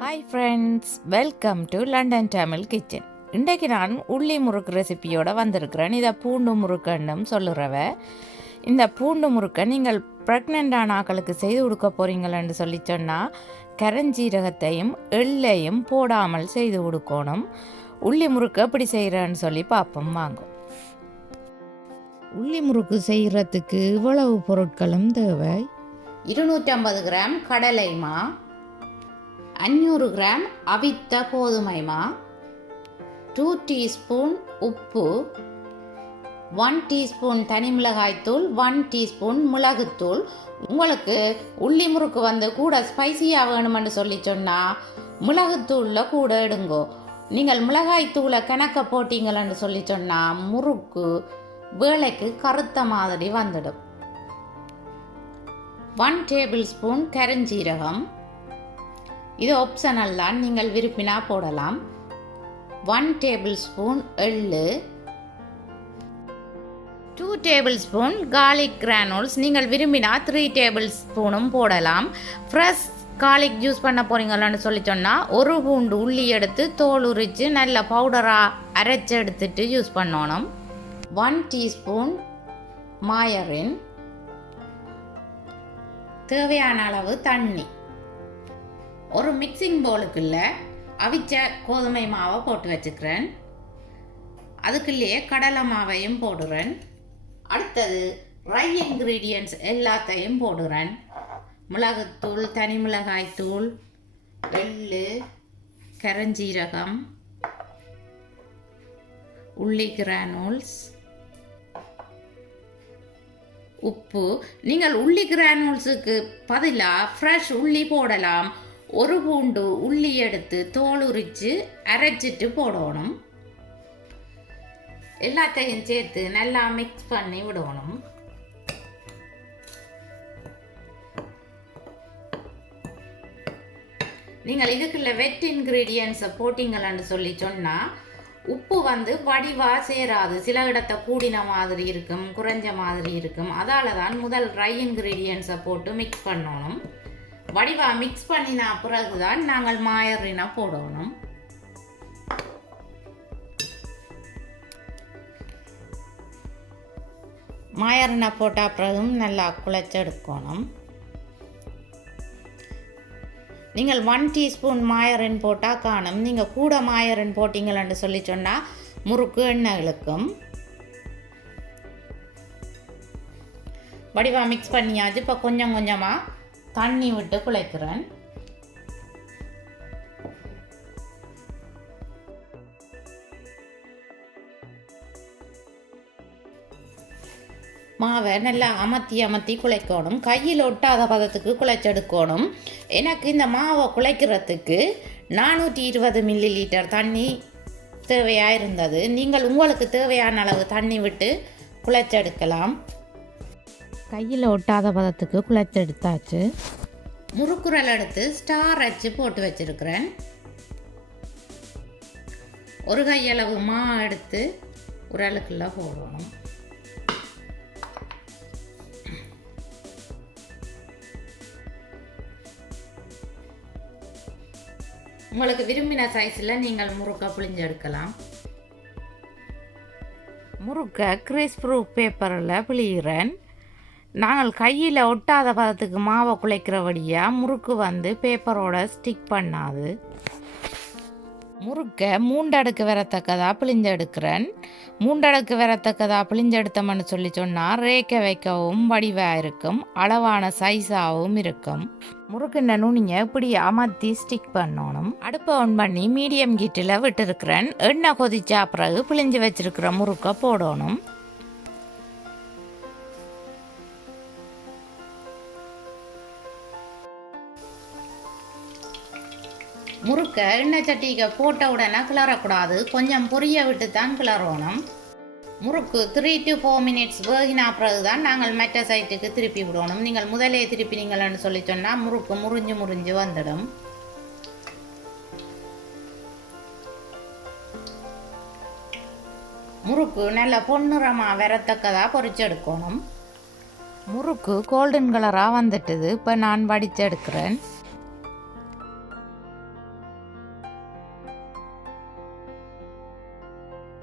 Hi friends, welcome to London Tamil kitchen. இன்றைக்கு நான் உள்ளி முறுக்கு ரெசிபியோடு வந்திருக்கிறேன். இதை பூண்டு முறுக்குன்னு சொல்லுறவ. இந்த பூண்டு முறுக்கை நீங்கள் ப்ரெக்னென்டான ஆக்களுக்கு செய்து கொடுக்க போகிறீங்களன்னு சொல்லி சொன்னால் கரஞ்சீரகத்தையும் எள்ளையும் போடாமல் செய்து கொடுக்கணும். உள்ளி முறுக்கு எப்படி செய்கிறேன்னு சொல்லி பார்ப்போம் வாங்க. உள்ளி முறுக்கு செய்கிறதுக்கு இவ்வளவு பொருட்களும் தேவை. 250 கிராம் கடலை மா, 500 கிராம் அவித்த கோதுமை மா, 2 டீஸ்பூன் உப்பு, 1 டீஸ்பூன் தனி மிளகாய்த்தூள், 1 டீஸ்பூன் மிளகுத்தூள். உங்களுக்கு உள்ளி முறுக்கு வந்து கூட ஸ்பைசியாக வேணுமென்னு சொல்லி சொன்னால் மிளகுத்தூளில் கூட எடுங்கோ. நீங்கள் மிளகாய்த்தூளை கணக்க போட்டிங்களன்னு சொல்லி சொன்னால் முறுக்கு வேலைக்கு கருத்த மாதிரி வந்துடும். 1 டேபிள் ஸ்பூன் கருஞ்சீரகம், இது ஆப்ஷனல் தான், நீங்கள் விரும்பினா போடலாம். 1 டேபிள் ஸ்பூன் எள்ளு, 2 டேபிள் ஸ்பூன் கார்லிக் கிரானுல்ஸ், நீங்கள் விரும்பினா 3 டேபிள் ஸ்பூனும் போடலாம். ஃப்ரெஷ் கார்லிக் யூஸ் பண்ண போகிறீங்களான்னு சொல்லி சொன்னால் ஒரு பூண்டு உள்ளி எடுத்து தோல் உரித்து நல்ல பவுடராக அரைச்சி எடுத்துட்டு யூஸ் பண்ணணும். 1 டீஸ்பூன் மாயரின், தேவையான அளவு தண்ணி. ஒரு மிக்சிங் பவுலுக்குள்ள அவிச்ச கோதுமை மாவை போட்டு வச்சுக்கிறேன். அதுக்குள்ளேயே கடலை மாவையும் போடுறேன். அடுத்தது ட்ரை இன்க்ரீடியன்ட்ஸ் எல்லாத்தையும் போடுறேன். மிளகுத்தூள், தனி மிளகாய்த்தூள், எள்ளு, கரஞ்சீரகம், உள்ளி கிரானுல்ஸ், உப்பு. நீங்கள் உள்ளி கிரானுல்ஸுக்கு பதிலாக ஃப்ரெஷ் உள்ளி போடலாம். ஒரு பூண்டு உள்ளி எடுத்து தோல் உரித்து அரைச்சிட்டு போடணும். எல்லாத்தையும் சேர்த்து நல்லா மிக்ஸ் பண்ணி விடணும். நீங்கள் இதுக்குள்ள வெட் இன்க்ரீடியன்ஸை போட்டிங்களான்னு சொல்லி சொன்னால் உப்பு வந்து வடிவாக சேராது. சில இடத்தை கூடின மாதிரி இருக்கும், குறைஞ்ச மாதிரி இருக்கும். அதால தான் முதல் ட்ரை இன்க்ரீடியன்ஸை போட்டு மிக்ஸ் பண்ணணும். வடிவாக மிக்ஸ் பண்ணின பிறகுதான் நாங்கள் மாயரினா போடணும். மாயரினா போட்ட பிறகும் நல்லா குழைச்செடுக்கணும். நீங்கள் 1 டீஸ்பூன் மாயரின் போட்டால் காணும். நீங்கள் கூட மாயரின் போட்டிங்களன்னு சொல்லி சொன்னால் முறுக்கு எண்ணெய் இழுக்கும். வடிவாக மிக்ஸ் பண்ணியாச்சு. இப்போ கொஞ்சம் கொஞ்சமாக தண்ணி விட்டு குழைக்கிறேன். மாவை நல்லா அமர்த்தி குழைக்கணும். கையில் ஒட்டாத பதத்துக்கு குழைச்செடுக்கணும். எனக்கு இந்த மாவை குழைக்கிறதுக்கு 420 மில்லி லிட்டர் தண்ணி தேவையாக இருந்தது. நீங்கள் உங்களுக்கு தேவையான அளவு தண்ணி விட்டு குழைச்செடுக்கலாம். கையில் ஒட்டாத பதத்துக்கு குழைச்செடுத்தாச்சு. முறுக்குரல் எடுத்து ஸ்டார் அச்சு போட்டு வச்சிருக்கிறேன். ஒரு கையளவு மா எடுத்து உரலுக்குள்ளே போடணும். உங்களுக்கு விரும்பின சைஸில் நீங்கள் முறுக்கை புளிஞ்சு எடுக்கலாம். முறுக்கை கிரீஸ் ப்ரூஃப் பேப்பரில் புளிகிறேன். நாங்கள் கையில் ஒட்டாத பதத்துக்கு மாவை குழைக்கிறபடியாக முறுக்கு வந்து பேப்பரோட ஸ்டிக் பண்ணாது. முறுக்கை 3 அடுக்கு வரத்தக்கதாக பிழிஞ்சு எடுக்கிறேன். 3 அடுக்கு வரத்தக்கதாக பிழிஞ்சு எடுத்தோம்னு சொல்லி சொன்னால் ரேக்க வைக்கவும் வடிவாக இருக்கும், அளவான சைஸாகவும் இருக்கும். முறுக்குன்ற நுனியை இப்படி அமர்த்தி ஸ்டிக் பண்ணணும். அடுப்பை ஆன் பண்ணி மீடியம் ஹீட்டில் விட்டுருக்கிறேன். எண்ணெய் கொதிச்சா பிறகு பிழிஞ்சு வச்சிருக்கிற முறுக்கை போடணும். முறுக்கை எண்ணெய் சட்டிக்கு போட்ட உடனே கிளறக்கூடாது, கொஞ்சம் பொரிய விட்டு தான் கிளறணும். முறுக்கு 3 to 4 மினிட்ஸ் வேகினா பிறகு தான் நாங்கள் மற்ற சைட்டுக்கு திருப்பி விடணும். நீங்கள் முதலே திருப்பினீங்கள்னு சொல்லி சொன்னால் முறுக்கு முறிஞ்சு வந்துடும். முறுக்கு நல்ல பொன்னிறமாக வரத்தக்கதாக பொரிச்செடுக்கணும். முறுக்கு கோல்டன் கலராக வந்துட்டுது. இப்போ நான் வடிச்செடுக்கிறேன்.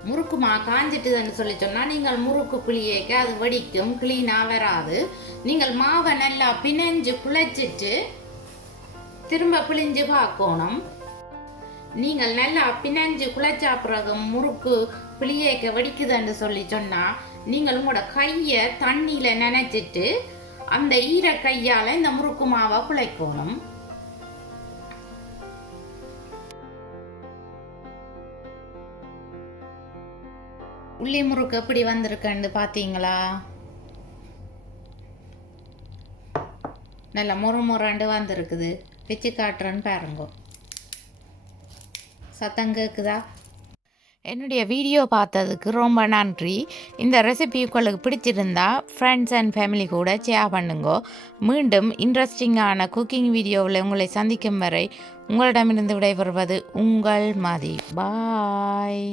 முறுக்குமா காஞ்சிட்டுதுன்னு சொல்லி சொன்னால் நீங்கள் முறுக்கு பிழியேக்க அது வெடிக்கும், க்ளீனாக வராது. நீங்கள் மாவை நல்லா பிணைஞ்சு குழைச்சிட்டு திரும்ப பிழிஞ்சு பார்க்கணும். நீங்கள் நல்லா பிணைஞ்சு குழைச்சா பிறகு முறுக்கு பிழியேக்க வெடிக்குதுன்னு சொல்லி சொன்னால் நீங்கள் உங்களோட கையை தண்ணியில் நனைச்சிட்டு அந்த ஈர கையால் இந்த முறுக்கு மாவை குழைக்கணும். உள்ளி முறுக்கு எப்படி வந்திருக்குன்னு பார்த்தீங்களா? நல்லா முறுமுறாண்டு வந்திருக்குது. வச்சு காட்டுறேன்னு பாருங்க. சத்தம் கேட்குதா? என்னுடைய வீடியோ பார்த்ததுக்கு ரொம்ப நன்றி. இந்த ரெசிபி உங்களுக்கு பிடிச்சிருந்தா ஃப்ரெண்ட்ஸ் அண்ட் ஃபேமிலி கூட ஷேர் பண்ணுங்க. மீண்டும் இன்ட்ரெஸ்டிங்கான குக்கிங் வீடியோவில் உங்களை சந்திக்கும் வரை உங்களிடமிருந்து விடைபெறுவது உங்கள் மதி. பாய்.